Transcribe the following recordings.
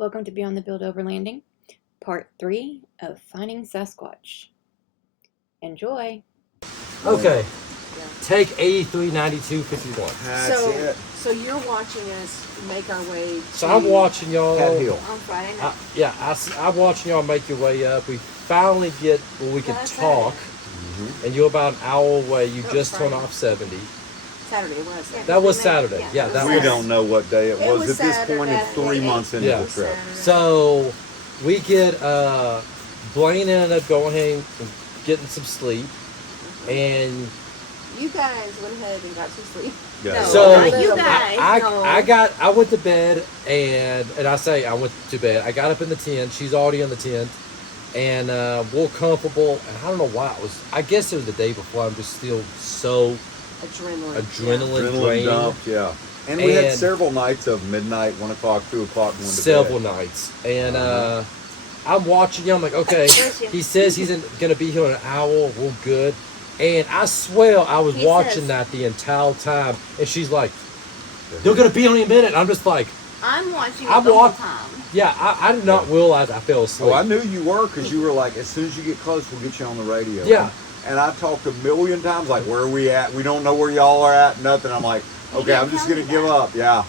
Welcome to Beyond the Build Overlanding, part 3 of Finding Sasquatch. Enjoy! Okay, take 839251. That's it. So you're watching us make our way to... So I'm watching y'all. Cat Hill. On Friday night. I'm watching y'all make your way up. We finally get where we can talk, and you're about an hour away. You just turned off 70. Saturday it was. That was Saturday. Yeah, that We was. don't know what day it was. At this point, it's Saturday. 3 months into Yeah. the trip. So we get Blaine ended up going home and getting some sleep, and You guys went ahead and got some sleep. Yeah. No. so not you guys, I went to bed and I say I went to bed. I got up in the tent. She's already in the tent, and we're comfortable. And I don't know why it was. I guess it was the day before. I'm just still so Adrenaline Adrenaline draining. dumped, yeah. And we had And- several nights of midnight, 1 o'clock, 2 o'clock, going to Several bed. nights, and I'm watching you. I'm like, okay. He says he's gonna be here in an hour. We're good. And I swear I was He watching says- that the entire time. And she's like, they're gonna be here in a minute. I'm just like, I'm watching I'm the whole walk- time. yeah. I did not realize I fell asleep. Oh, I knew you were, because you were like, as soon as you get close, we'll get you on the radio. Yeah. And I talked a million times, like, where are we at? We don't know where y'all are at, nothing. I'm like, okay, didn't I'm just tell going to me give that. up. Yeah.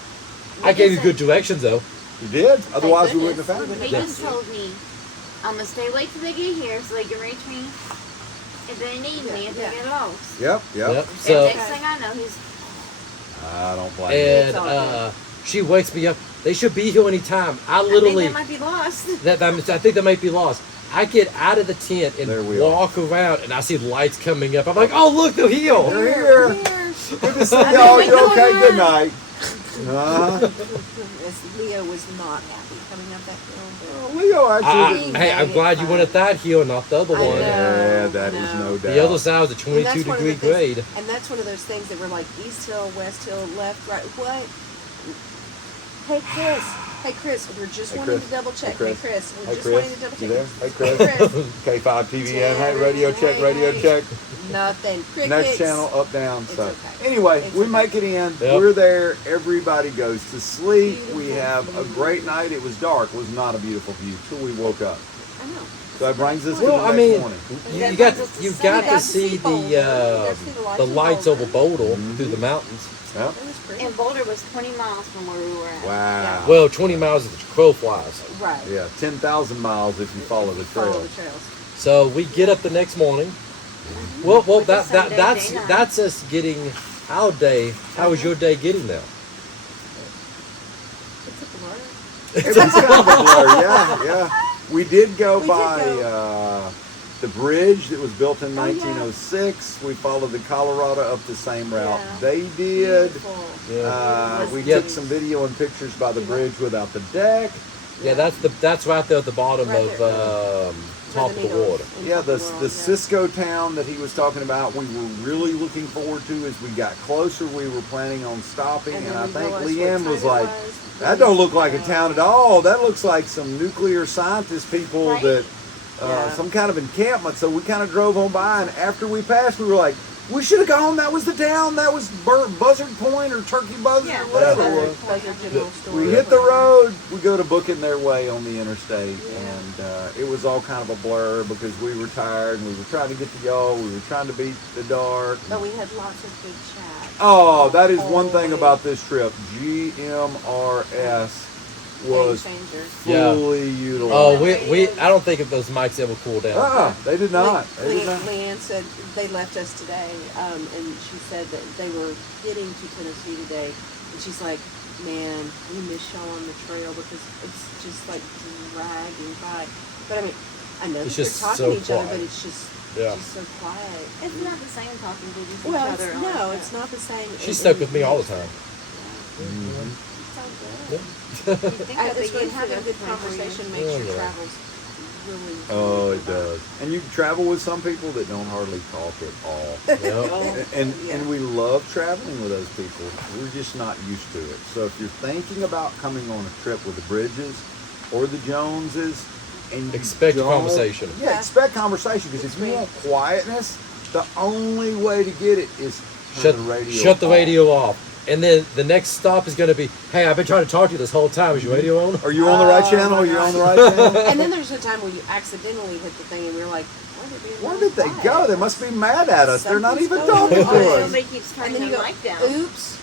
I gave you good directions though. You did? Otherwise, we Goodness. wouldn't have found He it. just told me, I'm going to stay awake till they get here so they can reach me if they need me, if they get lost. Yep. Yep. And So next thing I know, he's... I don't blame you. and It's all good. she wakes me up. They should be here anytime. I I think literally they might be lost. I think they might be lost. I get out of the tent and There we walk around, and I see lights coming up. I'm like, oh look, they're here. They're here. Good to see y'all. You okay? Good night. Leo was not happy coming up that hill. Leo actually. Hey, I'm glad you went at that hill, not the other I one. know. Yeah, that is no doubt. The other side was a And 22 that's one of degree the things- grade. And that's one of those things that were like East Hill, West Hill, left, right. What? Hey Chris, we're just Hey, wanting Chris. to double check. Hey, Hey Chris. Chris, we're Hey, just Chris. wanting to double You check. there? Hey, Chris. Hey, Chris. K5 TVN. Hey, radio check, radio check. Nothing. Crickets. Next channel, up, down. It's So, okay. anyway, It's we okay. make it in. Yep. We're there. Everybody goes to sleep. We Beautiful have a view. great night. It was dark. It was not a beautiful view till we woke up. I know. So that brings us to Well, the I next mean, morning. you got to see the lights over Boulder through the mountains. Yep. It was pretty. And Boulder was 20 miles from where we were at. Wow. Well, 20 miles as the crow flies. Right. Yeah, 10,000 miles if you follow the Follow trail. the trails. So we get up the next morning. Well, Like a Sunday that's day night. that's us getting our day. How was your day getting there? It's a blur. It was kind of a blur, yeah. We did go We did by go. the bridge that was built in Oh, yeah. 1906. We followed the Colorado up the same route Yeah. they did. Beautiful. We Yeah. took some video and pictures by the bridge without the deck. Yeah, that's right there at the bottom Right of there. top of the water. Yeah, the Cisco town that he was talking about, we were really looking forward to. As we got closer, we were planning on stopping, and I think Leanne was like, that don't look like a town at all. That looks like some nuclear scientist people Right. that, Yeah. some kind of encampment. So we kind of drove on by, and after we passed, we were like, we should have gone. That was the town. That was Buzzard Point or Turkey Buzzard Yeah, or whatever it was. We hit the road. We go to booking their way on the interstate, and it was all kind of a blur because we were tired and we were trying to get to y'all. We were trying to beat the dark. But we had lots of good chats. Oh, that is one thing Always. about this trip. GMRS was Game changer. fully utilized. Oh, I don't think if those mics ever cooled down. They did not. They did not. Leanne said they left us today, and she said that they were getting to Tennessee today, and she's like, "Man, we miss y'all on the trail because it's just like dragging by." But I mean, I know It's that just they're talking so to each other, quiet. but it's just Yeah. so quiet. It's not the same talking to each Well, other. no, it's not the same. She stuck with me all the time. It's all good. You think I that they just really used to having a that good for you. conversation makes Yeah, your yeah. travels really. Oh, really it does. And you travel with some people that don't hardly talk at all. Yep. And we love traveling with those people. We're just not used to it. So if you're thinking about coming on a trip with the Bridges or the Joneses, and you Expect don't- conversation. Yeah, expect conversation, because if you want quietness, the only way to get it is turn the radio Shut the off. radio off. And then the next stop is going to be, hey, I've been trying to talk to you this whole time. Is your radio on? Are you on the right channel? Are you on the right channel? And then there's a time when you accidentally hit the thing and we're like, Where did they go? They must be mad at us. They're not even Something's talking going to on. us. Somebody keeps And turning then you the go, mic down. oops.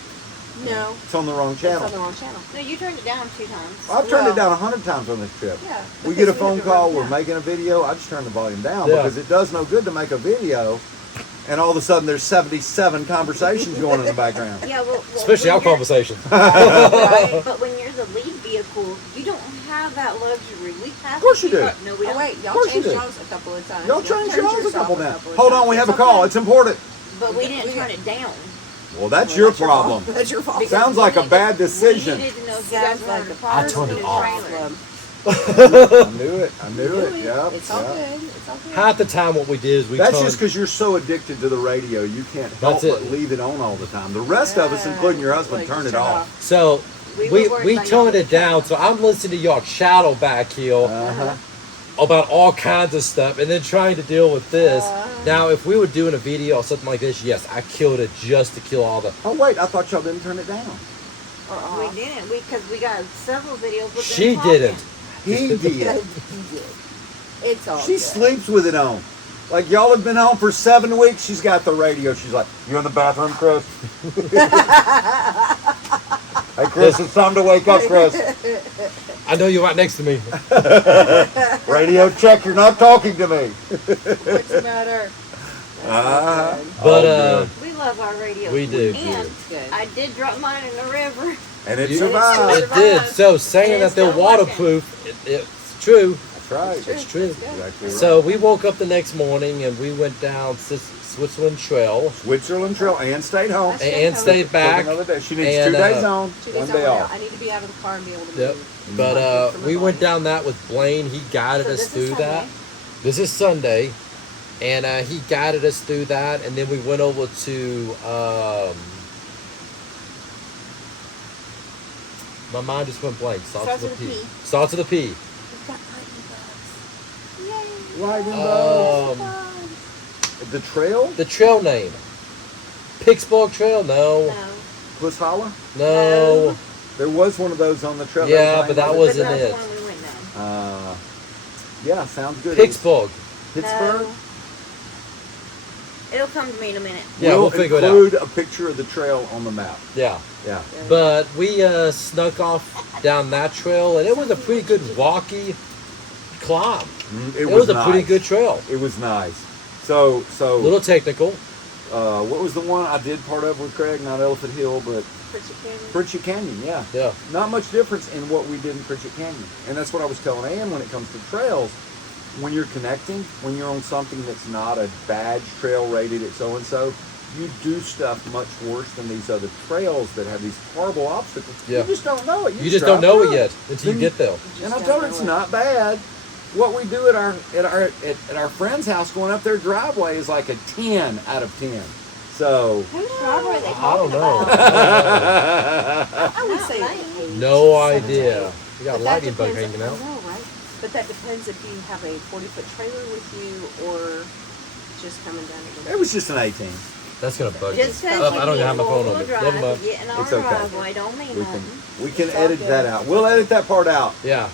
No, It's on the wrong it's channel. on the wrong channel. No, you turned it down 2 times. I've turned it Well- down 100 times on this trip. Yeah. We get a because phone have to call, run we're down. making a video, I just turn the volume down Yeah. because it does no good to make a video and all of a sudden there's 77 conversations going in the background. Yeah, well, Especially our when you're- conversation. Right, but when you're the lead vehicle, you don't have that luxury. We have. Of course to you do. No, we Oh don't. wait, y'all course you changed do. yours a couple of times. Y'all changed turned yours a couple yourself times. of Hold on, we have a call. It's important. But we didn't turn it down. Well, that's Well, your fault. problem. That's your fault. Sounds like a bad decision. We needed to know if you guys Sounds were like on a the car. I turned it off. problem. I knew it. I knew it. Yep. It's all yep. good. It's all good. Half the time what we did is we That's turned, just because you're so addicted to the radio, you can't help That's but it. leave it on all the time. The rest of us, Yeah. including your husband, Like, turn just it turn it off. so We we were worried we about toned y'all it down. So I'm listening to y'all shadow back here Uh-huh. about all kinds of stuff, and then trying to deal with this. Uh-huh. Now, if we were doing a video or something like this, yes, I killed it just to kill all the. Oh wait, I thought y'all didn't turn it down. Or We off. didn't. Because we got several videos with She them talking. didn't. He did. He did. It's all She good. sleeps with it on. Like y'all have been home for 7 weeks. She's got the radio. She's like, "You in the bathroom, Chris?" Hey, Chris, it's time to wake up, Chris. I know you're right next to me. Radio check. You're not talking to me. What's the matter? Uh-huh. But All good. We love our radio. We do. And It's good. I did drop mine in the river. And it You- survived. It did. So saying And that it's they're still working. waterproof, it's true. That's right. It's true. It's good. Exactly right. So we woke up the next morning and we went down Switzerland Trail Switzerland Trail and stayed home. That's and stayed Took back. another day. She needs And, 2 days on, 2 1 days day out. off. I need to be out of the car and be able to Yep. move. But From the we went volume. down that with Blaine. He guided So us this is through that. Sunday. This is Sunday, and he guided us through that, and then we went over to. My mind just went blank. Starts with a P. Starts with a P. We've got lightning bugs. Yay. Lightning bugs. The trail? The trail name. Pittsburgh Trail? No. No. Puss Holler? No. There was one of those on the trail. Yeah, but that But wasn't that's it. when we went down. Yeah, sounds good. Pittsburgh. Pittsburgh? No. It'll come to me in a minute. Yeah, we'll figure it out. include a picture of the trail on the map. Yeah. Yeah. But we snuck off down that trail, and it was a pretty good rocky climb. It was a pretty nice. good trail. It was nice. So A little technical. what was the one I did part of with Craig? Not Elephant Hill, but Pritchett Canyon. Pritchett Canyon. Yeah. Yeah. Not much difference in what we did in Pritchett Canyon. And that's what I was telling Ann when it comes to trails. When you're connecting, when you're on something that's not a badge trail rated at so-and-so, you do stuff much worse than these other trails that have these horrible obstacles. Yeah. You just don't know it. You just don't know it drive yet through until you Then get there. And I Just told don't her it's know it. not bad. What we do at our friend's house going up their driveway is like a 10 out of 10. So Whose driveway are they I don't talking know. about? I would Not say mine. 8, No 7 to idea. 8. You got a But that lightning bug depends- hanging out. I know, right? But that depends if you have a 40-foot trailer with you or just coming down again. it was just an 18. That's gonna bug Just me. because Oh, you I don't get have my phone on four-wheel me. drive Never mind. and getting on It's a okay. driveway don't mean We nothing. can It's all edit that good. out. We'll edit that part out. Yeah.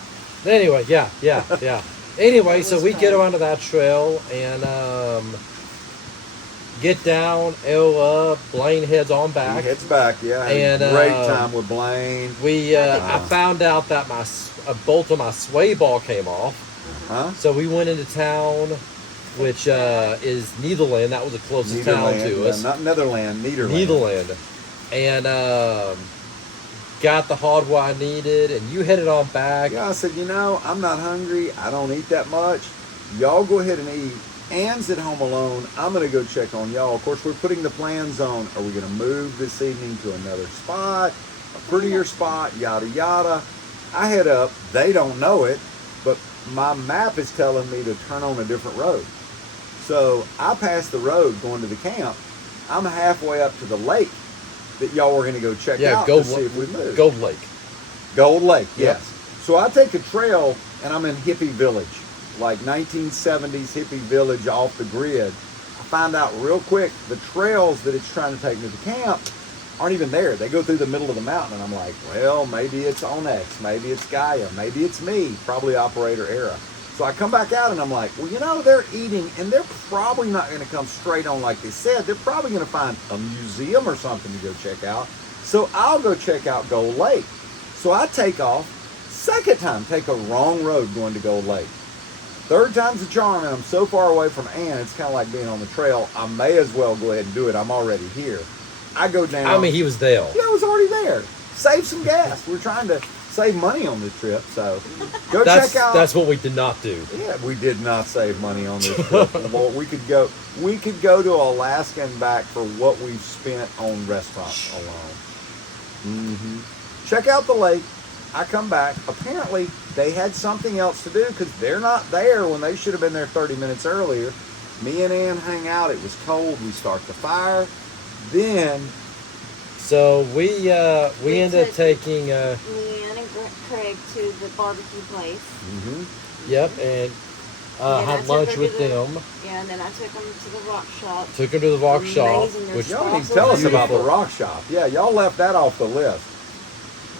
Anyway, yeah. Anyway, so we get around to that trail and get down. Blaine heads on He back. heads back, yeah. And, Great time with Blaine. We I found out that a bolt of my sway ball came off, Huh? so we went into town, which is Netherland. That was the closest town to us. Not Netherland, Nederland. Netherland, and got the hardware I needed, and you headed on back. Yeah, I said, I'm not hungry. I don't eat that much. Y'all go ahead and eat. Ann's at home alone. I'm going to go check on y'all. Of course, we're putting the plans on. Are we going to move this evening to another spot? A prettier spot? Yada, yada. I head up. They don't know it, but my map is telling me to turn on a different road. So I pass the road going to the camp. I'm halfway up to the lake that y'all were going to go check out to see if we moved. Gold Lake. Gold Lake, Yep. yes. So I take a trail, and I'm in hippie village, like 1970s hippie village off the grid. I find out real quick the trails that it's trying to take me to camp aren't even there. They go through the middle of the mountain, and I'm like, well, maybe it's Onyx, maybe it's Gaia, maybe it's me, probably operator Era. So I come back out and I'm like, well, you know, they're eating, and they're probably not going to come straight on like they said. They're probably going to find a museum or something to go check out. So I'll go check out Gold Lake. So I take off. Second time, take a wrong road going to Gold Lake. Third time's a charm, and I'm so far away from Ann, it's kind of like being on the trail. I may as well go ahead and do it. I'm already here. I go down. I mean, he was there. Yeah, I was already there. Save some gas. We're trying to save money on this trip, so go check out. That's what we did not do. Yeah, we did not save money on this trip. Lord, we could go to Alaska and back for what we've spent on restaurants alone. Check out the lake. I come back. Apparently, they had something else to do because they're not there when they should have been there 30 minutes earlier. Me and Ann hang out. It was cold. We start the fire. Then, so we ended up taking. Leanne and Craig to the barbecue place. Yep, and had lunch with them. Yeah, and then I took them to the rock shop. Took them to the rock shop. Which y'all need to tell us about the rock shop. Yeah, y'all left that off the list.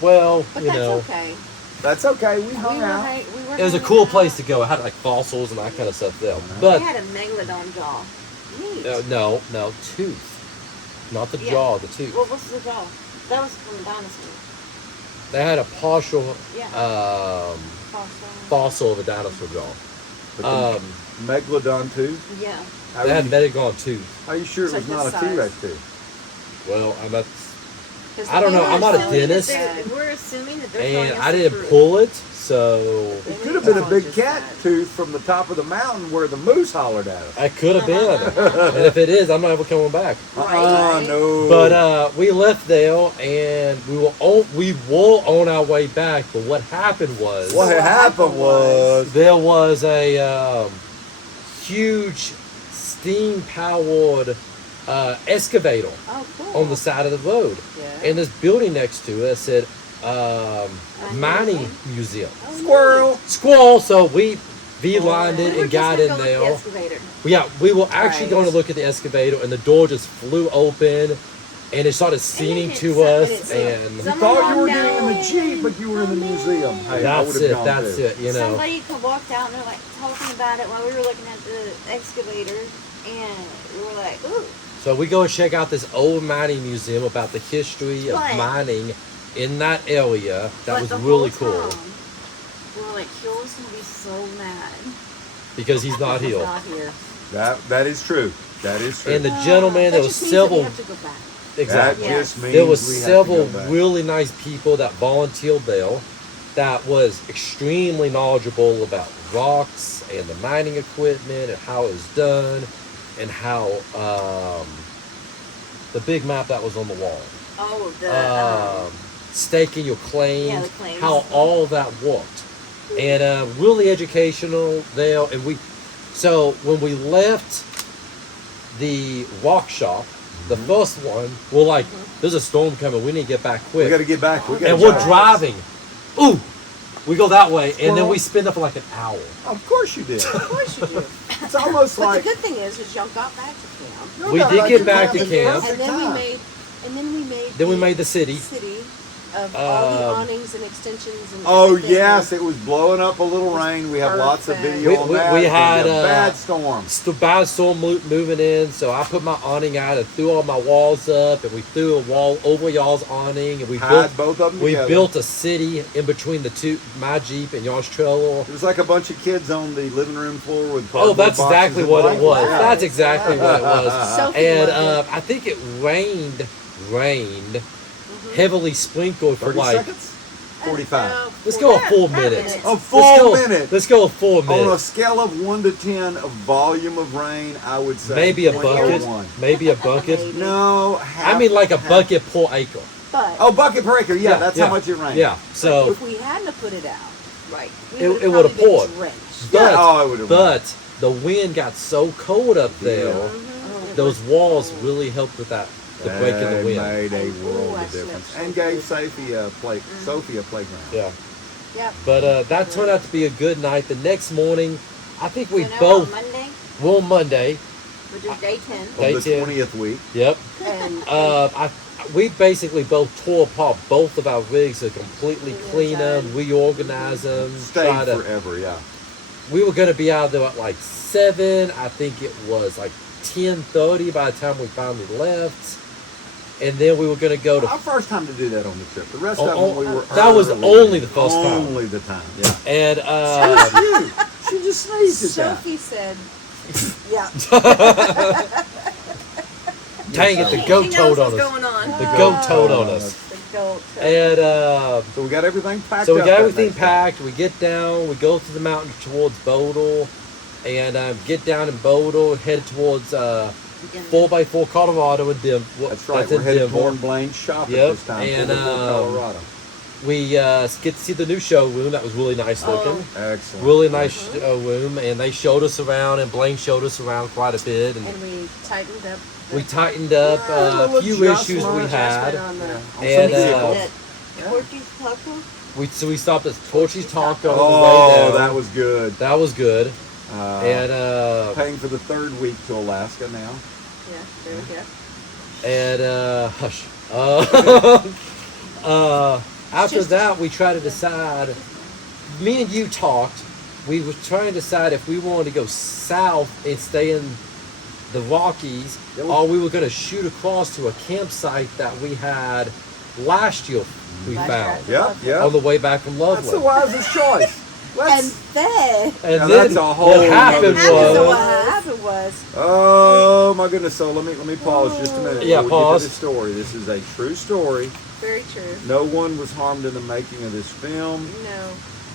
Well, but you that's know. Okay. That's okay. We hung out. It was a cool place to go. It had like fossils and that kind of stuff there. But they had a megalodon jaw. Neat. No, tooth. Not the jaw, the tooth. Well, what's the jaw? That was from a dinosaur. They had a partial Fossil. fossil of a dinosaur jaw. Megalodon tooth? Yeah. They had megalodon tooth. Are you sure it was not a T-Rex tooth? Well, I don't know. I'm not a dentist. We're assuming that they're and I didn't pull it, so it could have been a big cat tooth from the top of the mountain where the moose hollered at us. It could have been. And if it is, I'm not ever coming back. No. But we left there, and we were on our way back. But what happened was there was a huge steam-powered excavator on the side of the road, and this building next to it said mining museum. Squirrel. So we V-lined it and got in there. We were actually going to look at the excavator, and the door just flew open, and it started singing to us. And you thought you were getting in the Jeep, but you were in the museum. Hey, that's it. You know. Somebody walked out and they're like talking about it while we were looking at the excavator, and we were like, ooh. So we go check out this old mining museum about the history of mining in that area. That was really cool. We were like, Huel's gonna be so mad because he's not here. That is true. That is true. And the gentleman, there was several. Exactly. There was several really nice people that volunteered there. That was extremely knowledgeable about rocks and the mining equipment and how it was done. And how the big map that was on the wall. Staking your claims, how all that worked. And really educational there. And so when we left the rock shop, the first one, we're like, there's a storm coming, we need to get back quick. We got to get back. And we're driving. Ooh! We go that way, and then we spend up for like an hour. Of course you did. Of course you do. It's almost but like the good thing is y'all got back to camp. We did get back to camp. And then we made the city. Of all the awnings and extensions and yes, it was blowing up a little rain. We have lots of video on that. We had a bad storm. Bad storm moving in, so I put my awning out and threw all my walls up, and we threw a wall over y'all's awning, and we built both of them we together. built a city in between the two, my Jeep and y'all's trailer. It was like a bunch of kids on the living room floor with that's exactly what it was. Yeah. That's exactly what it was. And I think it rained heavily sprinkled for 30 like seconds? 45. Let's go a full minute. A full minute. Let's go a full minute. On a scale of 1 to 10 of volume of rain, I would say maybe a bucket. Maybe a bucket. No, I mean like a bucket per acre. Bucket per acre. Yeah, that's how much it rained. Yeah. So if we hadn't put it out, it would have poured. But the wind got so cold up there. Those walls really helped with that. The break in the wind made a world of difference, and gave Sophie a playground. Yeah. But that turned out to be a good night. The next morning, I think we both. On Monday. Monday. Which is day 10. Day 10. 20th week. Yep. And we basically both tore apart both of our rigs to completely clean them, reorganize them, Stayed forever, yeah. We were going to be out there at like 7. I think it was like 10:30 by the time we finally left. And then we were going to go to... Our first time to do that on the trip. The rest of them we were... That was only the first time. Only the time, yeah. And... She just sneezed at Sophie said, yeah. Dang it, the goat toed on us. Going on. The goat toed on us. The goat. And so we got everything packed so we up got that everything next day. packed. We get down. We go to the mountain towards Bodle. And get down in Bodle, head towards 4x4 Colorado and Denver. That's right. We're headed toward Blaine's shop at this time. And 4x4 Colorado. we get to see the new showroom. That was really nice looking. Excellent. Really nice showroom. And they showed us around, and Blaine showed us around quite a bit. And we tightened up. we tightened up a few issues we had. And we stopped at Torchy's Taco on the way down. That was good. That was good. And paying for the 3rd week to Alaska now. Yeah, there we go. And hush. After that, we tried to decide. Me and you talked. We were trying to decide if we wanted to go south and stay in the Rockies, or we were going to shoot across to a campsite that we had last year. We found on the way back from Loveland. That's the wisest choice. And then that's a whole what happened was. Oh my goodness! So let me pause just a minute. Yeah, before we pause. get to the story. This is a true story. Very true. No one was harmed in the making of this film. No.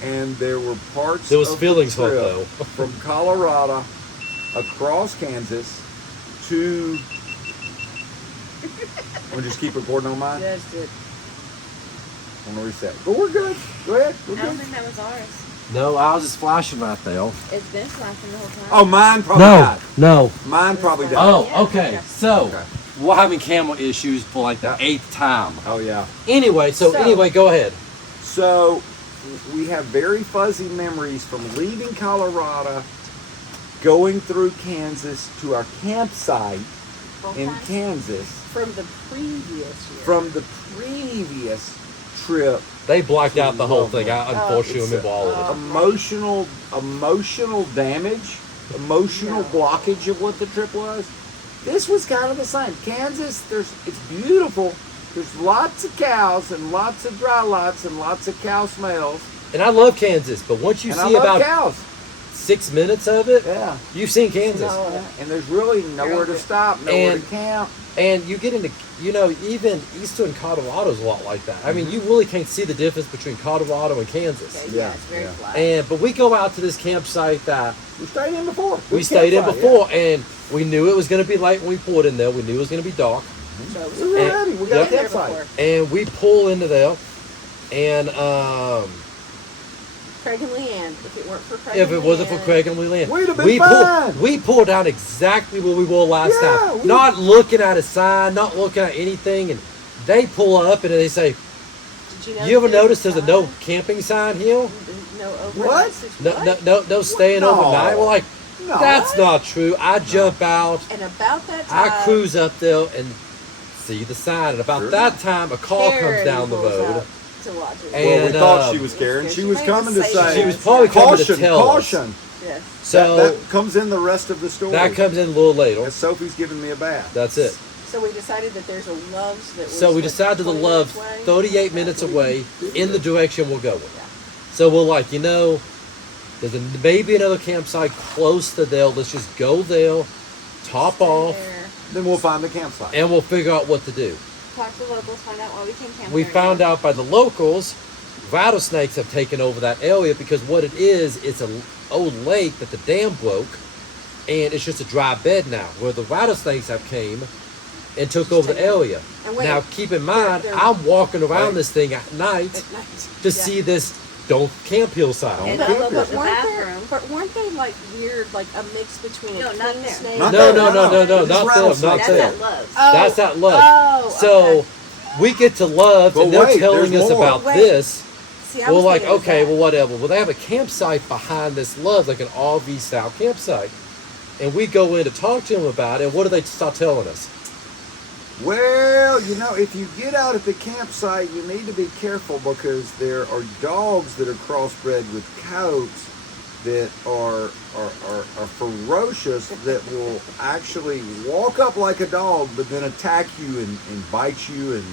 And there were parts. There was of feelings the trip though. from Colorado across Kansas to. We'll just keep recording on mine. That's it. I'm gonna reset. But we're good. Go ahead. We're I don't good. think that was ours. No, I was just flashing right there. It's been flashing the whole time. Oh, mine probably died. No. Mine probably died. Oh, okay. Yeah. So, we're having camera issues for like the 8th time. Oh yeah. Anyway, so anyway, go ahead. So, we have very fuzzy memories from leaving Colorado, going through Kansas to our campsite in Kansas From the previous year. from the previous trip. They blacked out the whole thing. I unfortunately It's remember all of it. Emotional damage, emotional blockage of what the trip was. This was kind of the same. Kansas, it's beautiful. There's lots of cows and lots of dry lots and lots of cow smells. And I love Kansas, but once you And see I love about cows. 6 minutes of it, Yeah. you've seen Kansas. And there's really nowhere to stop, nowhere to camp. And you get into, even eastern Colorado is a lot like that. I mean, you really can't see the difference between Colorado and Kansas. Okay, yeah, it's very flat. But we go out to this campsite that We stayed in before. we stayed in before, and we knew it was going to be light when we pulled in there. We knew it was going to be dark. So We were ready. We got a campsite. And we pull into there, and Craig and Leanne, if it weren't for Craig if and it wasn't for Leanne, Craig and Leland, We'd have been fine. We pulled down exactly where we were last Yeah, time. Not looking at a sign, not looking at anything, and they pull up and they say, did "You ever there's notice there's a no sign? camping sign here? No overnight What? situation? No staying No. overnight." We're like, No. "That's not true." I jump out, And about that time, I cruise up there and see the sign, and about that time, a car comes Karen down the pulls road. up to watch it. And, Well, we thought she was Karen. She was She coming to made us say, say She was probably coming to caution, tell us. caution. Yes. So that comes in the rest of the story. that comes in a little later. As Sophie's giving me a bath. That's it. So we decided that there's a Love's that was So we like decided to the 20 Love's minutes away. 38 minutes away in the direction we're going. So we're like, there's maybe another campsite close to there. Let's just go there, top Stay off, there. Then we'll find the campsite. and we'll figure out what to do. Talk to the locals, find out why we can't camp We there found again. out by the locals, rattlesnakes have taken over that area because what it is, it's an old lake that the dam broke, and it's just a dry bed now, where the rattlesnakes have came and took over the area. And wait, Now, keep in mind, they're- I'm walking around this thing at night At night. to Yeah. see this don't camp hillside. And Don't I camp love here. the Weren't there, bathroom. but weren't they like weird, like a mix between No, a not king there. snake? Not No, there, no, no, not Just them, not rattlesnakes. That's them. at Love's. Oh, That's at Love's. Oh, So okay. we get to Love's But and they're wait, telling there's us more. about Wait. this. See, I We're was like, thinking it was okay, that. well, whatever. Well, they have a campsite behind this Love's, like an RV style campsite. And we go in to talk to them about it. And what do they start telling us? Well, you know, if you get out at the campsite, you need to be careful because there are dogs that are crossbred with coats that are ferocious that will actually walk up like a dog but then attack you and bite you and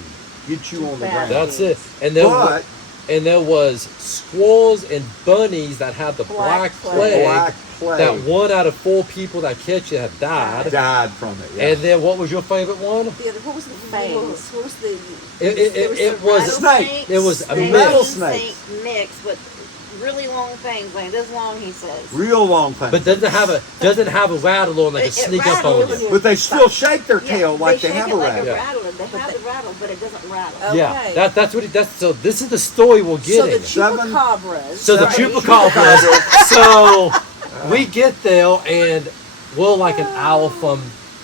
get you on the ground. That's it. And there was squirrels and bunnies that had the black plague. Black plague. That 1 out of 4 people that catch it have died. Died from it. Yeah. And then what was your favorite one? The other, what was the fangs? What was the? It was snake. It was a metal mix. snake. Mix, but really long fangs, like this long, he says. Real long thing. But doesn't have a rattle on that can sneak up on you. But they still shake their tail like they shake have it a like rattle. a rattle. They have the rattle, but it doesn't rattle. Okay. Yeah, that's what that's. So this is the story we're So getting. the chupacabras. So the chupacabras. So we get there and we're like an hour from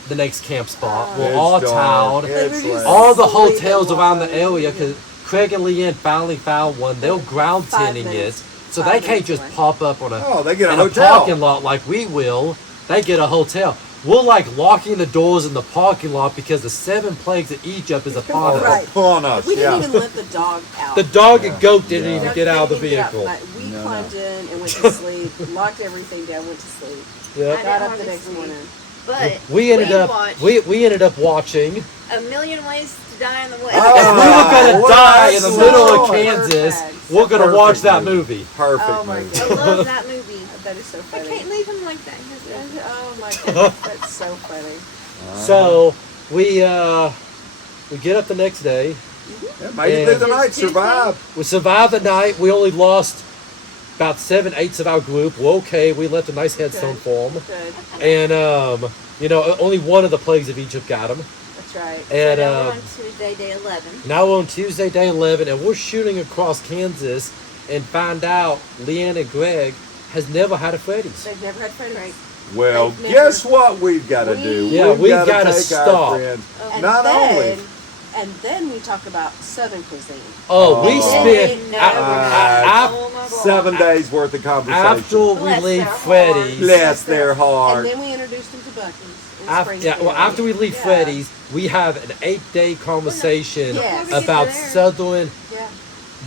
the next camp spot. We're It's all dark. tired. It's late. All the hotels around the area, because Craig and Leanne finally found one. They're ground 5 tinting it, minutes. so 5 they can't minutes just away. pop up on Oh, they get a in hotel. a parking lot like we will. They get a hotel. We're like locking the doors in the parking lot because the 7 plagues of Egypt is upon us. Right. Upon us, We didn't yeah. even let the dog out. The dog Yeah. and goat didn't Yeah. even get out of the They didn't get out. vehicle. We No, climbed in and went to sleep, locked everything down, went to sleep. Yep. Got up hardly the next sleep. morning. But We ended up watched we ended up watching. A Million Ways to Die in the West. If we were gonna well, die in that's the middle of so Kansas, perfect. we're gonna Perfect watch that movie. movie. Perfect Oh my movie. I love that movie. That is so I funny. can't leave him like that. He's a- Oh my goodness, that's so funny. So we get up the next day. Yeah, made it through the And- night, survived. We survived the night. We only lost about 7/8 of our group. We're okay. We left a nice headstone for them. Good. And only one of the plagues of Egypt got them. That's right. And so now we're on Tuesday, day 11. now we're on Tuesday, day 11, and we're shooting across Kansas and find out Leanne and Greg has never had a Freddy's. They've never had Freddy's. Well, They've never- guess what we've got to do? Yeah, we've gotta gotta take stop. Our friends. And Not then, only. And then we talk about Southern cuisine. Oh, we Oh. spent No, after oh my God. 7 days worth of conversation. we Bless leave their hearts. Freddy's. Bless their heart. And then we introduced them to Bucky's in After we leave Yeah. Freddy's, we have an 8-day conversation Yes. about Before we get to Southern Yeah.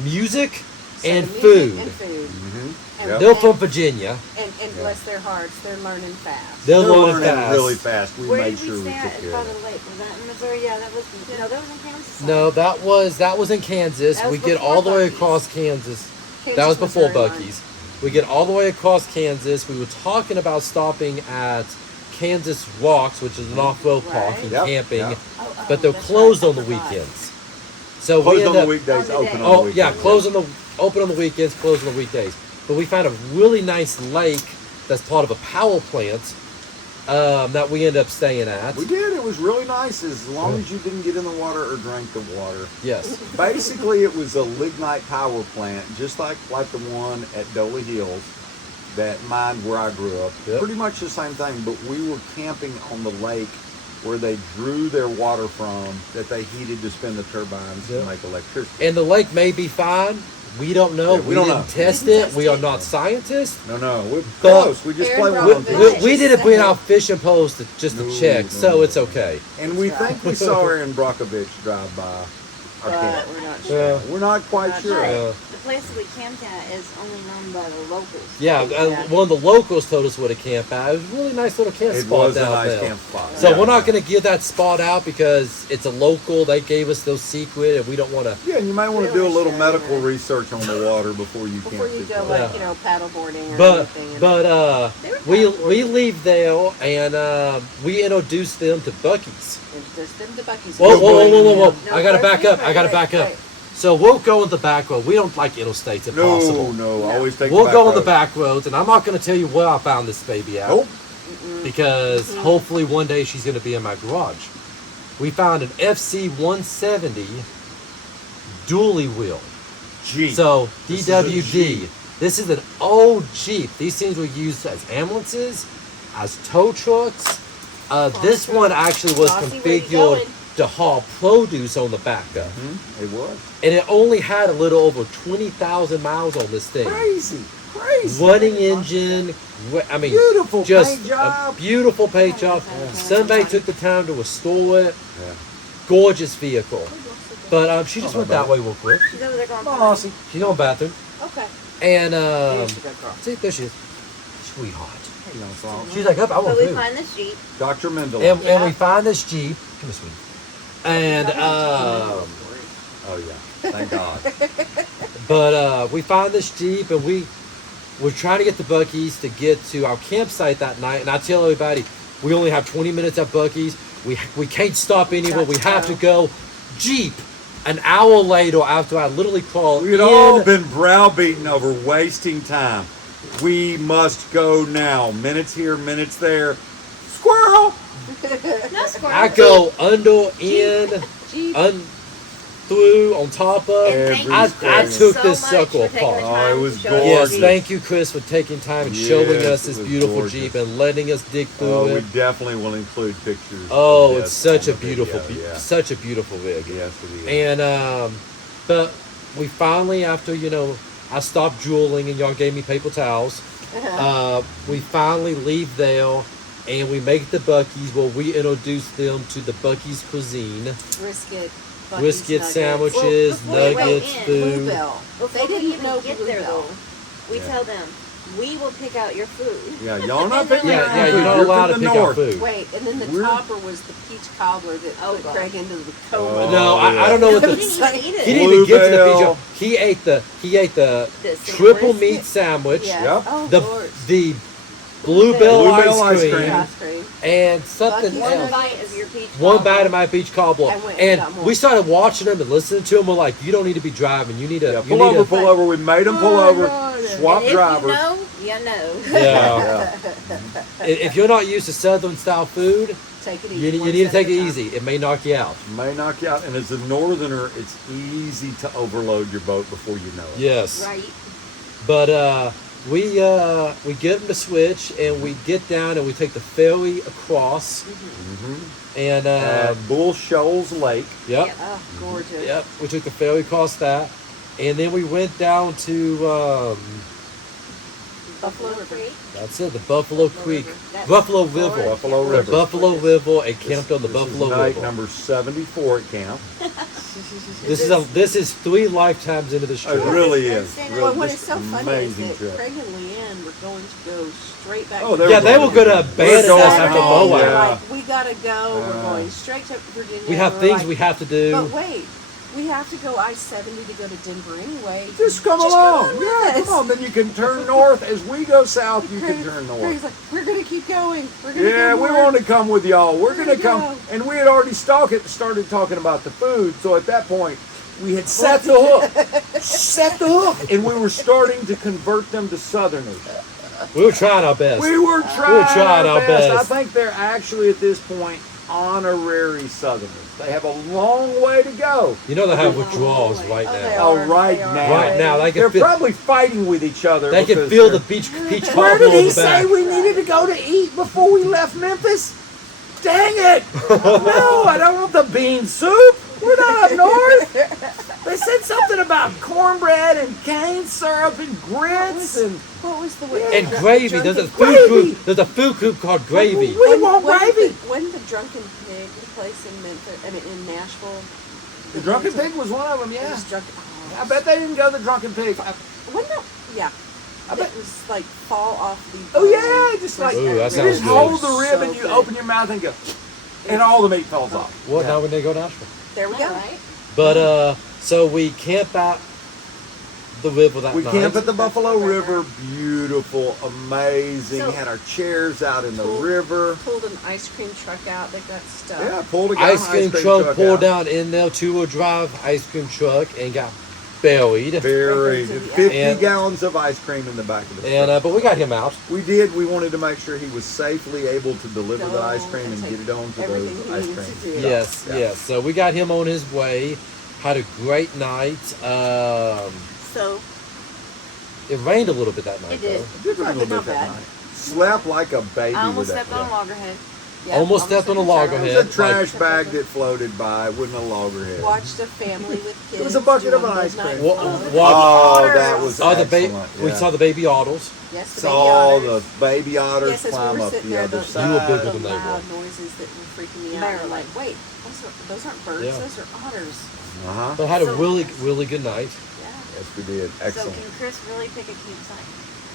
music So and music food. And food. Mhm. And, Yep. They're from Virginia. and bless their hearts, they're learning fast. They're They're learning learning fast. really fast. We Where made did sure we we stay took at care by of the it. lake? Was that in Missouri? Yeah, that was in Kansas. No, that was in Kansas. That was We get before all the way Buc-ee's. across Kansas. Kansas, That was before Missouri line. Bucky's. We get all the way across Kansas. We were talking about stopping at Kansas Rocks, which is an off-road park Right. and Yep, camping, yep. but they're that's closed right, on the I forgot. weekends. So we Closed end on the up. weekdays, On the open day. on the Oh weekends. yeah, open on the weekends, closed on the weekdays. But we found a really nice lake that's part of a power plant that we end up staying at. We did. It was really nice as long as you didn't get in the water or drank the water. Yes. Basically, it was a lignite power plant, just like the one at Dolly Hills that mined where I grew up. Yep. Pretty much the same thing, but we were camping on the lake where they drew their water from that they heated to spin the turbines Yep. to make electricity. And the lake may be fine. We don't know. Yeah, we don't didn't know. test We didn't it. test We are it. not scientists. No, we're But- close. We just Aaron play brought one a on video. two. We didn't bring out fishing poles just to No, check, no, so no. it's okay. And we That's right. think we saw Aaron Brockovich drive by our But camp. we're not Yeah. sure. We're not quite Not sure. Uh, The place that we camped at is only known by the locals. yeah, one of the locals told us where to camp at. It was a really nice little camp It spot was a down nice there. camp spot. So Yeah. we're not going to give that spot out because it's a local. They gave us those secret, and we don't want to. Yeah, and you might want to We do a don't little share medical that. research on the water before you Before you camp. go, people. like, Yeah. paddle boarding or But anything. They were we paddleboarding. leave there and we introduce them to Bucky's. And just them to Bucky's. Whoa! No, I gotta back first up. thing, I gotta right, back up. right. So we'll go on the back road. We don't like interstates if possible. No, No. always take We'll the back go on the road. back roads, and I'm not going to tell you where I found this baby at. Nope. Because hopefully one day she's going to be in my garage. We found an FC 170 dually wheel. Jeep. So This is a DWD. Jeep. This is an old Jeep. These things were used as ambulances, as tow trucks. This one actually was Bossy, where you configured going? to haul produce on the backup. It was And it only had a little over 20,000 miles on this thing. crazy. Running engine, I mean, Beautiful just paint job. a beautiful paint job. Yeah. Somebody took the time to restore it. Yeah. gorgeous vehicle. But she just went that way real quick. She's over there going. Come on, Aussie. She's going bathroom. Okay. And Here she go across. see, there she is. Sweetheart. You know, so She's like, up, I So want we food. find this Jeep. Dr. Mendeley. And we find this Jeep. Come here, sweetie. And Oh yeah, thank God. but we find this Jeep, and we're trying to get to Buc-ee's to get to our campsite that night. And I tell everybody, we only have 20 minutes at Buc-ee's. We can't stop anywhere. We have to go. Jeep. An hour later, after I literally crawled We'd in, all been browbeaten over wasting time. We must go now. Minutes here, minutes there. Squirrel! No squirrel. I go under, in, Jeep. through, on top of. And thank you, I Chris, took so this much circle for taking the apart. Oh, it time was to show us Yes, the gorgeous. Jeep. thank you, Chris, for taking time and showing Yes, us it this was beautiful gorgeous. Jeep and letting us dig through Oh, we it. definitely will include pictures. Oh, of it's this such a on the beautiful, video, yeah. such a beautiful rig. Yes, it is. And but we finally, after I stopped drooling and y'all gave me paper towels. We finally leave there, and we make the Buc-ee's where we introduce them to the Buc-ee's cuisine. Brisket. Buc-ee's Brisket nuggets. sandwiches, Well, before we nuggets, went in, food. Bluebell. Before They didn't we even know get Bluebell. there though, we Yeah. tell them we will pick out your food. Yeah, y'all not And they're picking like, Yeah, food. you're not You're allowed to from the pick out north. food. Wait, and then the We're- topper was the peach cobbler that Oh, put God. Craig into the Oh, coma. No, yeah. I don't know what He the. didn't even eat He it. didn't even get to the Bluebell. pizza. He ate the The triple sandwich. meat sandwich, Yeah. Yep. Oh, the Lord. the bluebell Bluebell ice ice cream, cream. Ice cream. and something Buc-ee's One else. bite of your peach. One cobbler. bite of my peach cobbler, I went and and got more. we started watching them and listening to them. We're like, you don't need to be driving. You need to. Yeah, you pull need over, to, pull over. We made them pull Oh, over. God. Swap And if drivers. you know, you know. Yeah. Yeah. If you're not used to Southern style food, Take it you, easy. you one need to step take it at a time. easy. It may knock you out. May knock you out. And as a northerner, it's easy to overload your boat before you know it. Yes. Right. But we get them to switch, and we get down and we take the ferry across, Mm-hmm. and At Bull Shoals Lake. yep, Yep. Oh, gorgeous. yep, we took the ferry across that, and then we went down to Buffalo River. Creek. that's it, the Buffalo Creek, That's Buffalo River, Buffalo the River. Buffalo River, and camped on the This is Buffalo night River. number 74 at camp. This is 3 lifetimes into this It trip. really is. Well, Really, Well, what just is so funny is amazing that trip. Craig and Leanne were going to go straight back. Oh, to Yeah, they were going gonna to- abandon We're us going after home, Moab. They're yeah. like, we gotta go. We're Uh, going straight to Virginia. We have We're things like, we have to do. But wait, we have to go I-70 to go to Denver anyway. Just come Just along. come with Yeah, us. come on. Then you can turn north. As we go south, you can turn north. Craig's like, we're gonna keep going. We're gonna Yeah, go we north." want to come with y'all. We're We're gonna gonna come, go. and we had already started talking about the food. So at that point, we had set the hook, and we were starting to convert them to Southerners. We were trying our best. We were trying our our best. best. I think they're actually at this point honorary Southerners. They have a long way to go. You know they have withdrawals right Oh, they now. Oh, are. right They are. now. Right now, they They're can feel, probably fighting with each other. they can because feel the they're- peach Where cobbler did on he the say back. we needed to go to eat before we left Memphis? Dang it! No, I don't want the bean soup. We're not up north. They said something about cornbread and cane syrup and grits and What was the And dr- gravy. drunken- There's a food Gravy. group. There's a food group called Gravy. We want gravy. When the Drunken Pig place in Memphis, I mean in Nashville. The Drunken Pig was one of them. It Yeah, was drunken. Oh, I bet they didn't go to the Drunken Pig. When the yeah, I bet. it was like fall off the. Oh yeah, just like Ooh, that you sounds just good. hold the rib So and you good. open your mouth and go, and all the meat falls off. What Yeah. now when they go to Nashville? There we All go. right. But so we camp out the river that We night. camped at the Buffalo River. Beautiful, amazing. So- Had our chairs out in the Cool. river. Pulled an ice cream truck out. They got stuff. Yeah, pulled a Ice cream truck pulled out. down in there, 2-wheel drive ice cream truck, and got buried. Buried. Right into the 50 And- gallons of ice cream in the back of the And truck. but we got him out. We did. We wanted to make sure he was safely able to deliver the Go ice cream and and get it on to everything those he ice needed cream. to do. trucks. Yes, Yeah. yes. So we got him on his way. Had a great night. So It rained a little bit that night. It did. Though. It did rain a little Not bit that bad. night. Slept like a baby I almost with that. stepped on a loggerhead. Yeah, Almost stepped on a took turtle. It loggerhead. was a trash bag that floated by. It wasn't a loggerhead. Watched a family with kids. It was a bucket do of ice midnight cream. What- float. what- Oh, that was Oh, excellent. we Yeah. saw the baby otters. Yes, the Saw baby the otters. baby otters Yes, as we climb were up sitting the there, other the- side. You were bigger The than they were. loud noises that were freaking me out. Barely. I'm like, wait, those aren't birds. Yeah. Those are otters. Uh-huh. But had a So- really, really good night. Yeah. Yes, we did. So Excellent. can Chris really pick a campsite?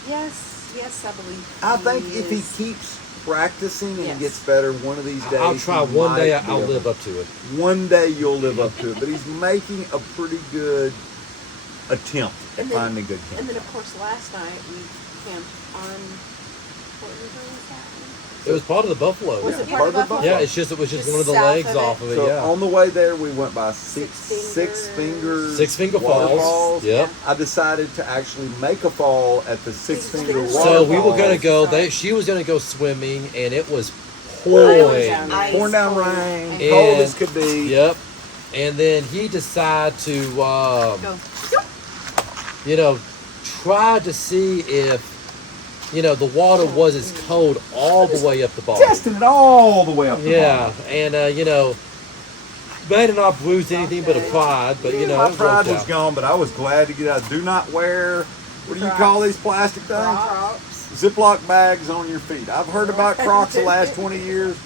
Yes, I believe. I think if he is. keeps practicing and Yes. gets better one of these days, I'll try he one day. might be I'll able- live up to it. One day you'll live up to it, but he's making a pretty good attempt at And then- finding good And camp. then, of course, last night we camped on what river was that? It was part of the buffalo. Was Yeah, it part of the Buffalo? Yeah, it was just Just one of the south legs of off it. of it. So Yeah. on the way there, we went by Six six fingers, Six Finger waterfalls. Falls. Yep. I decided to actually make a fall at the Six Finger So waterfall. So we were gonna go. Right. She was gonna go swimming, and it was Pouring pouring. down. Ice pouring down cold. rain, And- cold as could be. Yep. And then he decided to, Go. try to see if, the water was as cold all the way up the bottom. Testing it all the way up the Yeah, bottom. and may have not bruised anything but a pride, but My it pride worked was out. gone, but I was glad to get out. Do not wear, what do you call these plastic things? Crocs. Ziploc bags on your feet. I've heard about Crocs the last 20 years.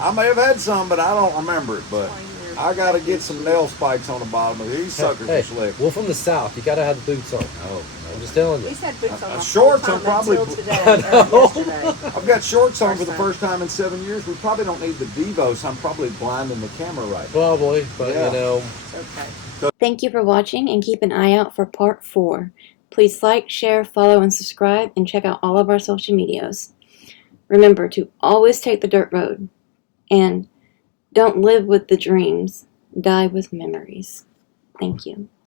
I may have had some, but I don't remember it. But I got to get some nail spikes on the bottom of these suckers Hey, are slick. we're from the South. You gotta have the boots on. Oh, I'm just telling you. He's had boots on the shorts whole are time probably- until today. I Or know. yesterday. I've got shorts on First for the time. first time in 7 years. We probably don't need the Devo, so I'm probably blinding the camera right now. Probably, but Yeah. It's okay. Thank you for watching and keep an eye out for part 4. Please like, share, follow, and subscribe, and check out all of our social medias. Remember to always take the dirt road, and don't live with the dreams, die with memories. Thank you.